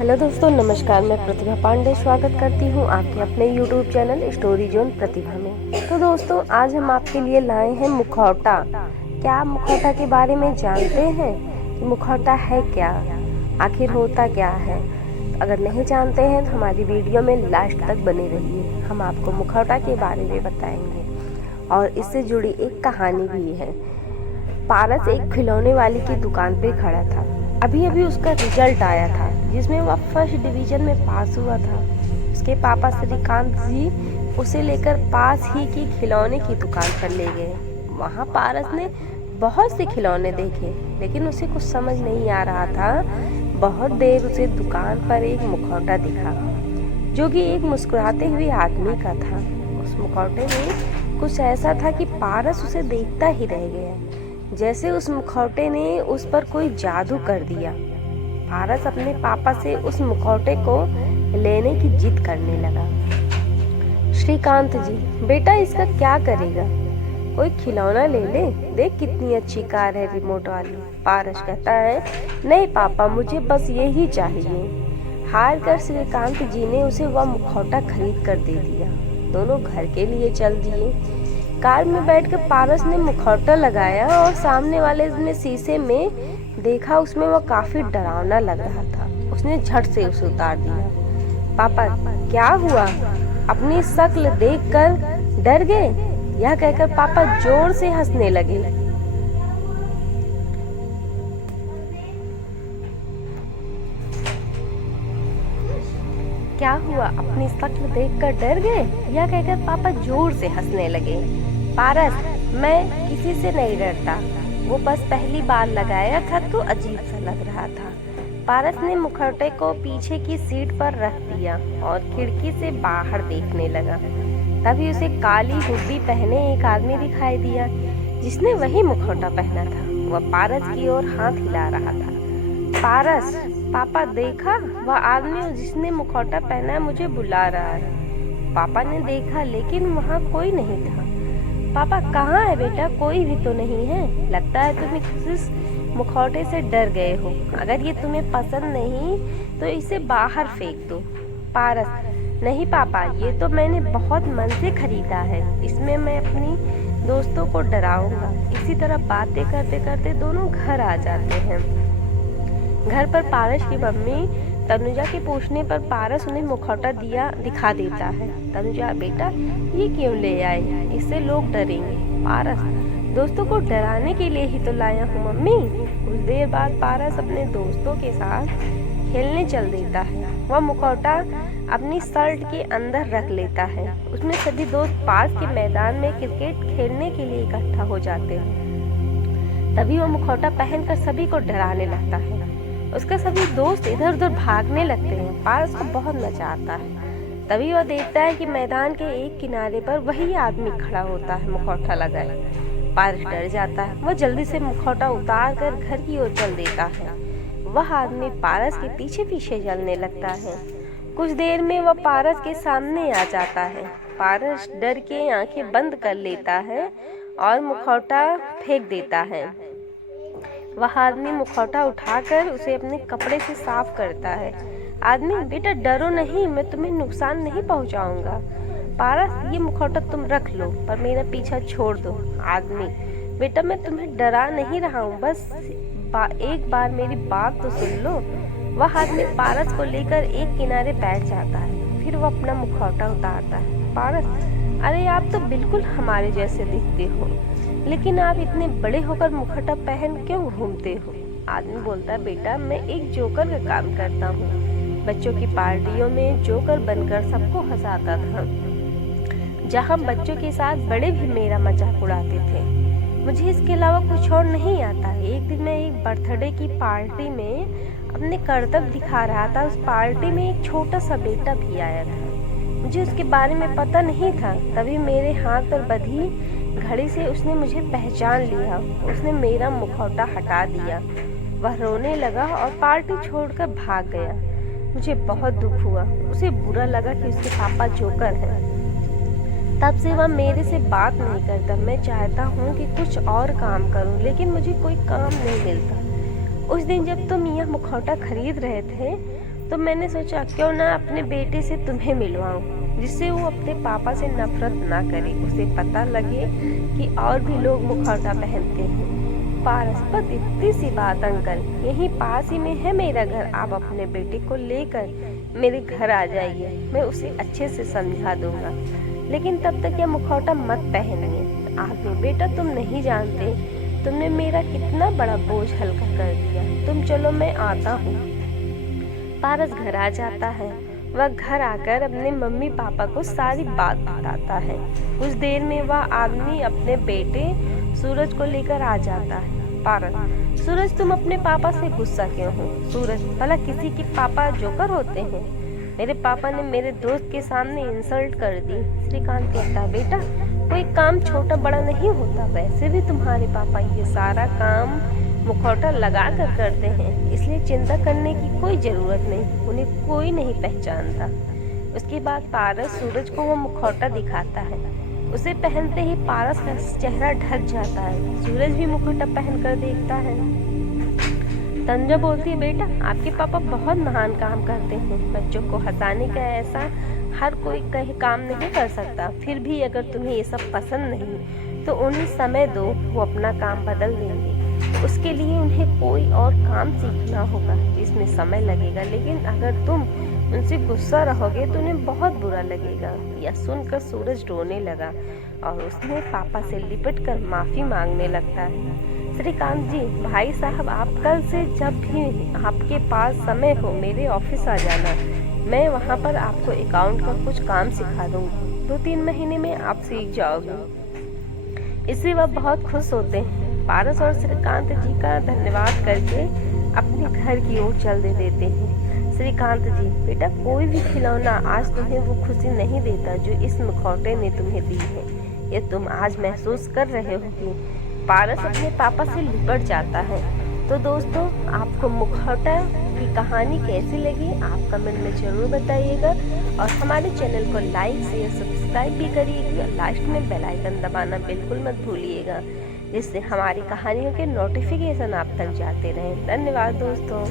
Hello दोस्तों, नमस्कार। मैं प्रतिभा पांडे स्वागत करती हूँ आपके अपने YouTube चैनल स्टोरी जोन प्रतिभा में। तो दोस्तों, आज हम आपके लिए लाए हैं मुखौटा। क्या आप मुखौटा के बारे में जानते हैं कि मुखौटा है क्या, आखिर होता क्या है? तो अगर नहीं जानते हैं तो हमारी वीडियो में लास्ट तक बने रहिए। हम आपको मुखौटा के बारे में बताएंगे और इससे जुड़ी एक कहानी भी है। पारस एक खिलौने वाली की दुकान पे खड़ा था। अभी अभी उसका रिजल्ट आया था जिसमें वह फर्स्ट डिवीजन में पास हुआ था। उसके पापा श्रीकांत जी उसे लेकर पास ही की खिलौने की दुकान पर ले गए। वहाँ पारस ने बहुत से खिलौने देखे, लेकिन उसे कुछ समझ नहीं आ रहा था। बहुत देर उसे दुकान पर एक मुखौटा दिखा जो कि एक मुस्कुराते हुए आदमी का था। उस मुखौटे में कुछ ऐसा था कि पारस उसे देखता ही रह गया, जैसे उस मुखौटे ने उस पर कोई जादू कर दिया। पारस अपने पापा से उस मुखौटे को लेने की जिद करने लगा। श्रीकांत जी, बेटा इसका क्या करेगा? कोई खिलौना ले ले, देख कितनी अच्छी कार है रिमोट वाली। पारस कहता है, नहीं पापा, मुझे बस यही चाहिए। हार कर श्रीकांत जी ने उसे वह मुखौटा खरीद कर दे दिया। दोनों घर के लिए चल दिए। कार में बैठकर पारस ने मुखौटा लगाया और सामने वाले में शीशे में देखा। उसमें वह काफी डरावना लग रहा था। उसने झट से उसे उतार दिया। पापा, क्या हुआ? अपनी शक्ल देखकर डर गए? यह कहकर पापा जोर से हंसने लगे। क्या हुआ? अपनी शक्ल देखकर डर गए? यह कहकर पापा जोर से हंसने लगे। पारस, मैं किसी से नहीं डरता। वो बस पहली बार लगाया था तो अजीब सा लग रहा था। पारस ने मुखौटे को पीछे की सीट पर रख दिया और खिड़की से बाहर देखने लगा। तभी उसे काली हुड्डी पहने एक आदमी दिखाई दिया जिसने वही मुखौटा पहना था। वह पारस की ओर हाथ हिला रहा था। पारस, पापा देखा, वह आदमी जिसने मुखौटा पहना है मुझे बुला रहा है। पापा ने देखा लेकिन वहाँ कोई नहीं था। पापा, कहाँ है बेटा? कोई भी तो नहीं है। लगता है तुम इस मुखौटे से डर गए हो। अगर ये तुम्हें पसंद नहीं तो इसे बाहर फेंक दो। पारस, नहीं पापा, ये तो मैंने बहुत मन से खरीदा है। इसमें मैं अपनी दोस्तों को डराऊंगा। इसी तरह बातें करते करते दोनों घर आ जाते हैं। घर पर पारस की मम्मी तनुजा के पूछने पर पारस उन्हें मुखौटा दिखा देता है। तनुजा, बेटा ये क्यों ले आए? इससे लोग डरेंगे। पारस, दोस्तों को डराने के लिए ही तो लाया हूँ मम्मी। कुछ देर बाद पारस अपने दोस्तों के साथ खेलने चल देता है। वह मुखौटा अपनी शर्ट के अंदर रख लेता है। उसमें सभी दोस्त पास के मैदान में क्रिकेट खेलने के लिए इकट्ठा हो जाते हैं। तभी वह मुखौटा पहनकर सभी को डराने लगता है। उसके सभी दोस्त इधर उधर भागने लगते हैं। पारस को बहुत मजा आता है। तभी वह देखता है कि मैदान के एक किनारे पर वही आदमी खड़ा होता है मुखौटा लगाए। पारस डर जाता है। वह जल्दी से मुखौटा उतार कर घर की ओर चल देता है। वह आदमी पारस के पीछे पीछे चलने लगता है। कुछ देर में वह पारस के सामने आ जाता है। पारस डर के आंखें बंद कर लेता है और मुखौटा फेंक देता है। वह आदमी मुखौटा उठाकर उसे अपने कपड़े से साफ करता है। आदमी, बेटा डरो नहीं, मैं तुम्हें नुकसान नहीं पहुंचाऊंगा। पारस, ये मुखौटा तुम रख लो, पर मेरा पीछा छोड़ दो। आदमी, बेटा मैं तुम्हें डरा नहीं रहा हूँ, बस एक बार मेरी बात तो सुन लो। वह आदमी पारस को लेकर एक किनारे बैठ जाता है। फिर वह अपना मुखौटा उतारता है। पारस, अरे आप तो बिल्कुल हमारे जैसे दिखते हो, लेकिन आप इतने बड़े होकर मुखौटा पहन क्यों घूमते हो? आदमी बोलता है, बेटा मैं एक जोकर का काम करता हूँ। बच्चों की पार्टियों में जोकर बनकर सबको हंसाता था। जहाँ बच्चों के साथ बड़े भी मेरा मजाक उड़ाते थे। मुझे इसके अलावा कुछ और नहीं आता। एक दिन मैं एक बर्थडे की पार्टी में अपने करतब दिखा रहा था। उस पार्टी में एक छोटा सा बेटा भी आया था। मुझे उसके बारे में पता नहीं था। तभी मेरे हाथ पर बंधी घड़ी से उसने मुझे पहचान लिया। उसने मेरा मुखौटा हटा दिया। वह रोने लगा और पार्टी छोड़कर भाग गया। मुझे बहुत दुख हुआ। उसे बुरा लगा कि उसके पापा जोकर हैं। तब से वह मेरे से बात नहीं करता। मैं चाहता हूँ कि कुछ और काम करूँ, लेकिन मुझे कोई काम नहीं मिलता। उस दिन जब तुम यह मुखौटा खरीद रहे थे तो मैंने सोचा क्यों ना अपने बेटे से तुम्हें मिलवाऊं, जिससे वो अपने पापा से नफरत ना करे, उसे पता लगे कि और भी लोग मुखौटा पहनते हैं। पारस, बस इतनी सी बात अंकल, यहीं पास ही में है मेरा घर, आप अपने बेटे को लेकर मेरे घर आ जाइए, मैं उसे अच्छे से समझा दूंगा, लेकिन तब तक यह मुखौटा मत पहनिए। आगे बेटा, तुम नहीं जानते तुमने मेरा कितना बड़ा बोझ हल्का कर दिया, तुम चलो मैं आता हूँ। पारस घर आ जाता है। वह घर आकर अपने मम्मी पापा को सारी बात बताता है। कुछ देर में वह आदमी अपने बेटे सूरज को लेकर आ जाता है। पारस, सूरज तुम अपने पापा से गुस्सा क्यों हो? सूरज, भला किसी के पापा जोकर होते हैं? मेरे पापा ने मेरे दोस्त के सामने इंसल्ट कर दी। श्रीकांत कहता, बेटा कोई काम छोटा बड़ा नहीं होता, वैसे भी तुम्हारे पापा ये सारा काम मुखौटा लगा कर करते हैं, इसलिए चिंता करने की कोई जरूरत नहीं, उन्हें कोई नहीं पहचानता। उसके बाद पारस सूरज को वो मुखौटा दिखाता है। उसे पहनते ही पारस का चेहरा ढक जाता है। सूरज भी मुखौटा पहनकर देखता है। तंजा बोलती है, बेटा आपके पापा बहुत महान काम करते हैं, बच्चों को हंसाने का ऐसा हर कोई कहीं काम नहीं कर सकता, फिर भी अगर तुम्हें ये सब पसंद नहीं तो उन्हें समय दो, वो अपना काम बदल देंगे। उसके लिए उन्हें कोई और काम सीखना होगा जिसमें समय लगेगा, लेकिन अगर तुम उनसे गुस्सा रहोगे तो उन्हें बहुत बुरा लगेगा। यह सुनकर सूरज रोने लगा और उसने पापा से लिपट कर माफी मांगने लगता है। श्रीकांत जी, भाई साहब, आप कल से जब भी आपके पास समय हो मेरे ऑफिस आ जाना, मैं वहाँ पर आपको अकाउंट का कुछ काम सिखा दूंगी, 2-3 महीने में आप सीख जाओगे। इससे वह बहुत खुश होते हैं। पारस और श्रीकांत जी का धन्यवाद करके अपने घर की ओर चल देते हैं। श्रीकांत जी, बेटा कोई भी खिलौना आज तुम्हें वो खुशी नहीं देता जो इस मुखौटे ने तुम्हें दी है, ये तुम आज महसूस कर रहे हो। पारस अपने पापा से लिपट जाता है। तो दोस्तों, आपको मुखौटा की कहानी कैसी लगी आप कमेंट में जरूर बताइएगा और हमारे चैनल को लाइक शेयर सब्सक्राइब भी करिएगा। लास्ट में बेल आइकन दबाना बिल्कुल मत भूलिएगा, जिससे हमारी कहानियों के नोटिफिकेशन आप तक जाते रहें। धन्यवाद दोस्तों।